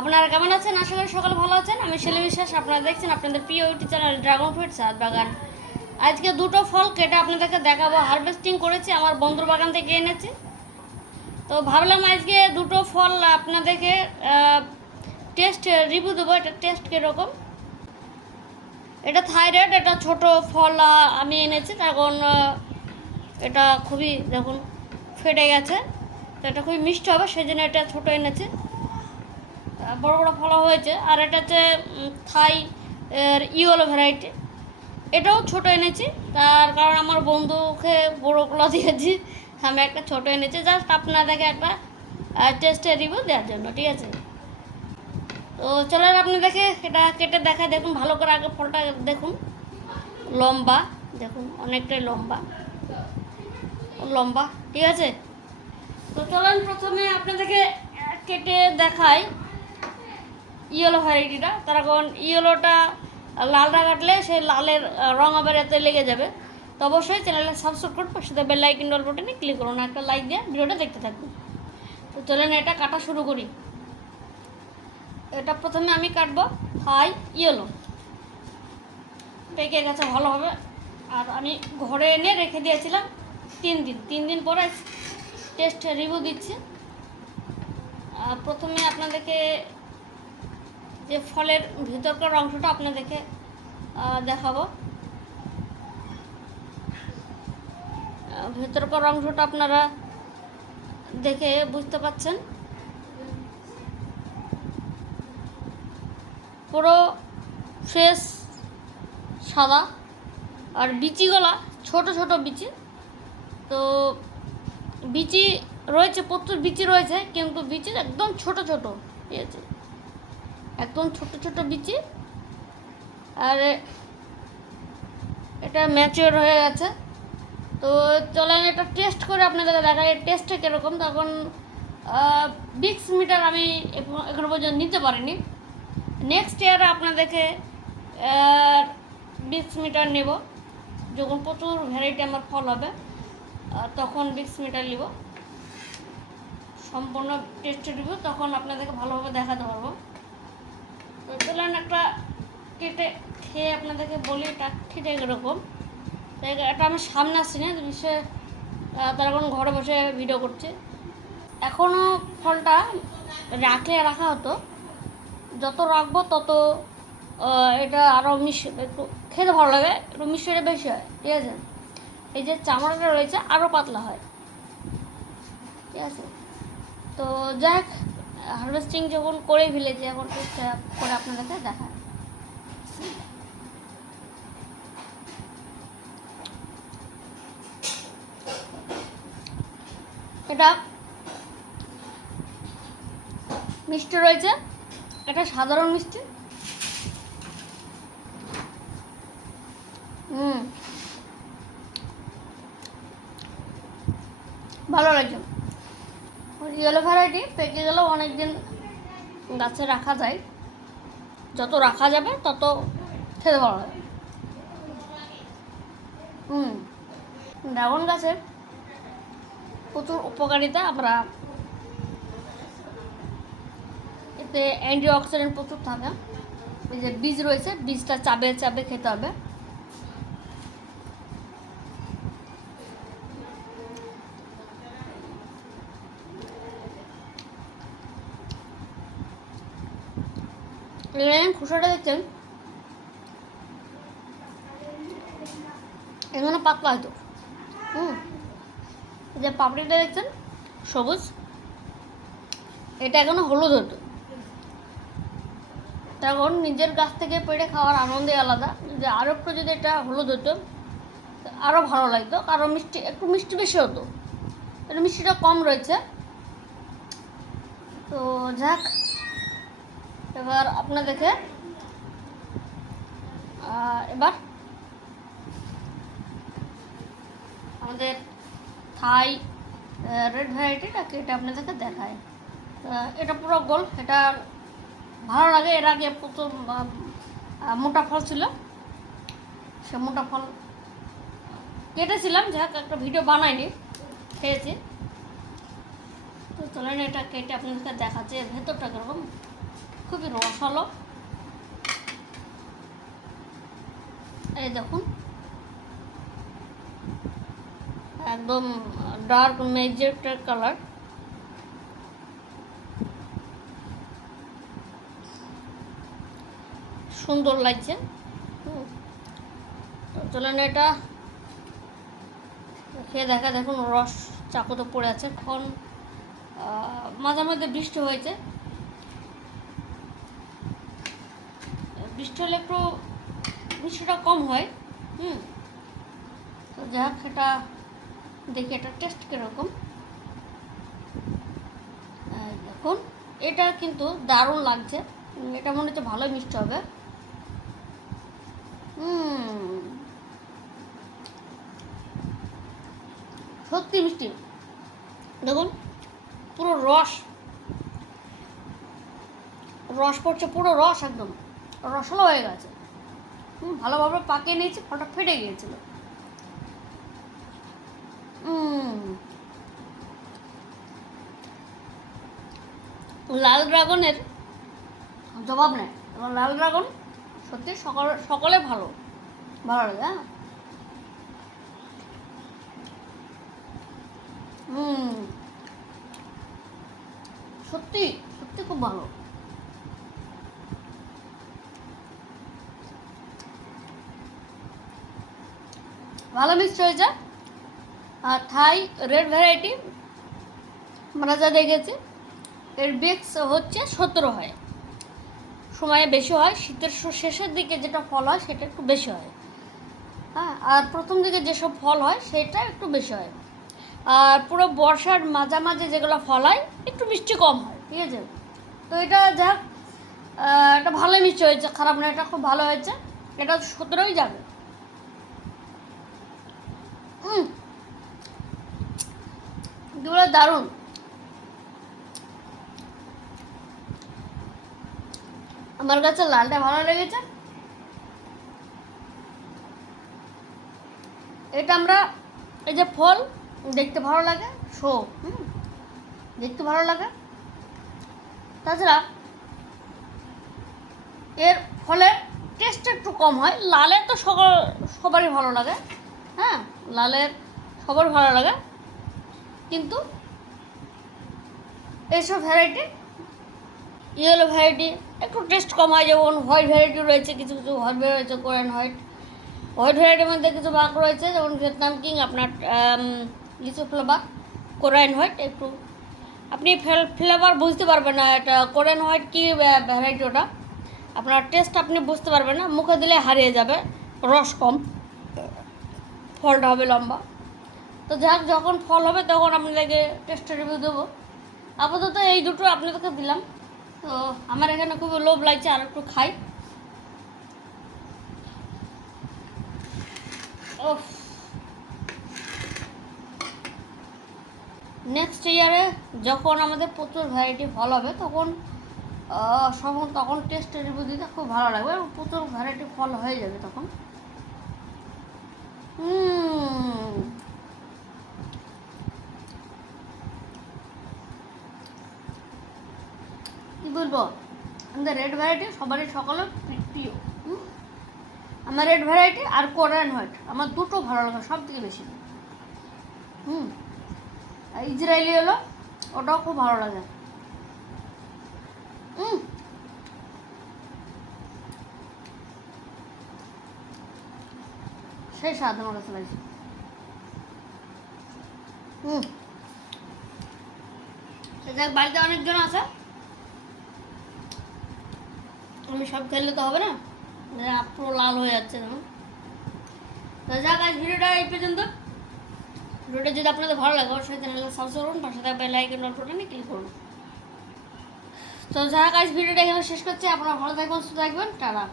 আপনারা কেমন আছেন? আশা করি সকালে ভালো আছেন। আমি শেলি বিশ্বাস আপনারা দেখছেন আপনাদের প্রিয় ইউটিউব চ্যানেল ড্রাগন ফ্রুট সাত বাগান। আজকে দুটো ফল কেটে আপনাদেরকে দেখাবো। হারভেস্টিং করেছি আমার বন্ধুর বাগান থেকে এনেছি। তো ভাবলাম আজকে দুটো ফল আপনাদেরকে টেস্ট রিভিউ দেবো। এটা টেস্ট কীরকম? এটা থাইরয়েড এটা ছোট ফল আমি এনেছি। আহ, এটা খুবই দেখুন ফেটে গেছে। তো এটা খুবই মিষ্টি হবে সেই জন্য এটা ছোটো এনেছি। বড় বড় ফল হয়েছে। আর এটা হচ্ছে থাই এর ইয়েলো ভ্যারাইটি এটাও ছোট এনেছি। তার কারণ আমার বন্ধুকে বড়োগুলো দিয়েছি। আমি একটা ছোট এনেছি। জাস্ট আপনাদেরকে একটা টেস্টের রিভিউ দেওয়ার জন্য, ঠিক আছে? তো চলেন আপনাদেরকে এটা কেটে দেখায় দেখুন, ভালো করে আগে ফলটা দেখুন। লম্বা, দেখুন, অনেকটাই লম্বা। লম্বা, ঠিক আছে? তো চলেন, প্রথমে আপনাদেরকে কেটে দেখাই। ইয়েলো ভ্যারাইটিটা তার কারণ ইয়েলোটা লালটা কাটলে সেই লালের রং আবার এতে লেগে যাবে। তো অবশ্যই চ্যানেলে সাবস্ক্রাইব করুন পাশে বেল লাইকন ডল বাটনে ক্লিক করুন একটা লাইক দিয়ে ভিডিওটা দেখতে থাকুন তো চলেন এটা কাটা শুরু করি। এটা প্রথমে আমি কাটবো হাই ইয়েলো। পেকে গেছে ভালো হবে আর আমি ঘরে এনে রেখে দিয়েছিলাম তিন দিন। তিন দিন পরে টেস্ট রিভিউ দিচ্ছি। প্রথমে আপনাদেরকে যে ফলের ভিতরকার অংশটা আপনাদেরকে দেখাবো। ভিতরকার অংশটা আপনারা দেখে বুঝতে পাচ্ছেন। পুরো ফ্রেশ সাদা, আর বিচিগুলা ছোট ছোট বিচি। তো বিচি রয়েছে, প্রচুর বিচি রয়েছে, কিন্তু বিচি একদম ছোট ছোট ঠিক আছে একদম ছোট ছোট বিচি। আর এটা ম্যাচিওর হয়ে গেছে। তো চলেন এটা টেস্ট করে আপনাদেরকে দেখাই টেস্টে কীরকম? তখন বিক্স মিটার আমি এখন- পর্যন্ত নিতে পারিনি। নেক্সট ইয়ারে আপনাদেরকে বিক্স মিটার নেব। যখন প্রচুর ভ্যারাইটি আমার ফল হবে তখন বিক্স মিটার নিব। সম্পূর্ণ টেস্ট দিব তখন আপনাদেরকে ভালোভাবে দেখাতে পারব। চলেন একটা কেটে খেয়ে আপনাদেরকে বলি, এটা কীরকম তো এটা আমি সামনে আসছি না বিষয়ে তার এখন ঘরে বসে ভিডিও করছে। এখনও ফলটা রাখলে রাখা হতো। যত রাখব তত এটা আরও মিশ একটু খেতে ভালো লাগে, একটু মিষ্টিটা বেশি হয়, ঠিক আছে? এই যে চামড়াটা রয়েছে আরও পাতলা হয়। ঠিক আছে? তো যাক হারভেস্টিং যখন করে ফেলেছি, এখন করে আপনাদেরকে দেখায়। এটা মিষ্টি রয়েছে। এটা সাধারণ মিষ্টি। হুম। ভালো লাগছে। ইয়েলো ভ্যারাইটি পেকে গেলেও অনেক দিন গাছে রাখা যায়। যত রাখা যাবে, তত খেতে ভালো লাগে হুম, ড্রাগন গাছের প্রচুর উপকারিতা আমরা এতে অ্যান্টি অক্সিডেন্ট প্রচুর থাকে। এই যে বীজ রয়েছে, বীজটা চাবে চাবে খেতে হবে। এখানে খোসাটা দেখছেন? এখানে পাতলা হয়তো হুম। যে পাপড়িটা দেখছেন? সবুজ। এটা এখনও হলুদ হতো। তখন নিজের গাছ থেকে পেড়ে খাওয়ার আনন্দে আলাদা। যদি আরও একটু যদি এটা হলুদ হতো, আরও ভালো লাগতো। কারণ মিষ্টি, একটু মিষ্টি বেশি হতো। এটা মিষ্টিটা কম রয়েছে। তো যাক এবার আপনাদেরকে এবার আমাদের থাই রেড ভ্যারাইটিটা কেটে আপনাদেরকে দেখায়। এটা পুরো গোল এটা ভালো লাগে। এর আগে আহ, মোটা ফল ছিল। সে মোটা ফল কেটেছিলাম যাক একটা ভিডিও বানাইনি খেয়েছি। তো চলেন এটা কেটে আপনাদেরকে দেখাচ্ছে ভেতরটা কীরকম। খুবই রসালো এই দেখুন। একদম ডার্ক মেজেন্টার কালার সুন্দর লাগছে। চলেন এটা। খেয়ে দেখা, দেখুন রস চাকুতে পড়ে আছে। এখন মাঝে মাঝে বৃষ্টি হয়েছে। বৃষ্টি হলে একটু বৃষ্টিটা কম হয়, হুম। তো যাক এটা দেখি, এটা টেস্ট কীরকম। দেখুন, এটা কিন্তু দারুণ লাগছে। এটা মনে হচ্ছে ভালোই মিষ্টি হবে। সত্যি মিষ্টি। দেখুন, পুরো রস। রস পড়ছে, পুরো রস একদম। রসলা হয়ে গেছে। হুম ভালোভাবে পাকিয়ে নিয়েছি, ফলটা ফেটে গিয়েছিল। লাল ড্রাগনের জবাব নেই এবং লাল ড্রাগন সত্যি সকল, সকলে ভালো। ভালো লাগে হ্যাঁ? সত্যি সত্যি খুব ভালো। ভালো হয়েছে আর থাই রেড ভ্যারাইটি আমরা যা দেখেছি, এর বেক্স হচ্ছে সতেরো হয়। সময়ে বেশি হয়, শীতের শেষের দিকে যেটা ফল হয়, সেটা একটু বেশি হয়। হ্যাঁ আর প্রথম দিকে যেসব ফল হয়, সেটা একটু বেশি হয়। আর পুরো বর্ষার মাঝামাঝি যেগুলো ফল হয়, একটু মিষ্টি কম হয়, ঠিক আছে? তো এটা যাক এটা ভালোই মিষ্টি হয়েছে, খারাপ না এটা খুব ভালো হয়েছে। এটা সতেরোই যাবে। এগুলো দারুণ। আমার কাছে লালটা ভালো লেগেছে। এটা আমরা, এই যে ফল, দেখতে ভালো লাগে, শো, হুম। দেখতে ভালো লাগে। তাছাড়া, এর ফলের টেস্ট একটু কম হয়, লালের তো সকল সবারই ভালো লাগে। হ্যাঁ লালের সবার ভালো লাগে। কিন্তু এইসব ভ্যারাইটি ইয়েলো ভ্যারাইটি একটু টেস্ট কম হয়, যেমন হোয়াইট ভ্যারাইটি রয়েছে, কিছু কিছু হোয়াইট রয়েছে কোরিয়ান হোয়াইট হোয়াইট ভ্যারাইটির মধ্যে কিছু বাঘ রয়েছে, যেমন ভিয়েতনাম কিং আপনার লিচু ফ্লেভার কোরিয়ান হোয়াইট একটু। আপনি ফ্লেভার বুঝতে পারবেন না, এটা কোরিয়ান হোয়াইট কী ভ্যারাইটি ওটা। আপনার টেস্ট আপনি বুঝতে পারবেন না, মুখে দিলে হারিয়ে যাবে, রস কম। ফলটা হবে লম্বা। তো যাক, যখন ফল হবে তখন আপনাদেরকে টেস্টের রিভিউ দেবো। আপাতত এই দুটো আপনাদেরকে দিলাম। তো আমার এখানে খুব লোভ লাগছে, আর একটু খাই। ওফ নেক্সট ইয়ারে যখন আমাদের প্রচুর ভ্যারাইটি ফল হবে, তখন তখন তখন টেস্ট রিভিউ দিতে খুব ভালো লাগবে। এবং প্রচুর ভ্যারাইটি ফল হয়ে যাবে তখন। হুম। কি আমাদের রেড ভ্যারাইটি সবারই সকলে প্রিয়? আমার রেড ভ্যারাইটি আর কোরিয়ান হোয়াইট আমার দুটো ভালো লাগে সব থেকে বেশি। হুম? ইসরায়েলি হলো, ওটাও খুব ভালো লাগে। হুম? সেই স্বাদ আমার কাছে লাগছে। হুম? বাড়িতে অনেকজন আছে। আমি সব খেললে তো হবে না? যা পুরো লাল হয়ে যাচ্ছে দেখুন তো যাক, আজ ভিডিওটা এই পর্যন্ত। ভিডিওটা যদি আপনাদের ভালো লাগে, অবশ্যই চ্যানেলকে সাবস্ক্রাইব করুন, পাশে থাকা বেল আইকন বাটনে ক্লিক করুন। তো যাক, আজ ভিডিওটা এখানে শেষ করছে। আপনারা ভালো থাকবেন, সুস্থ থাকবেন। টাটা।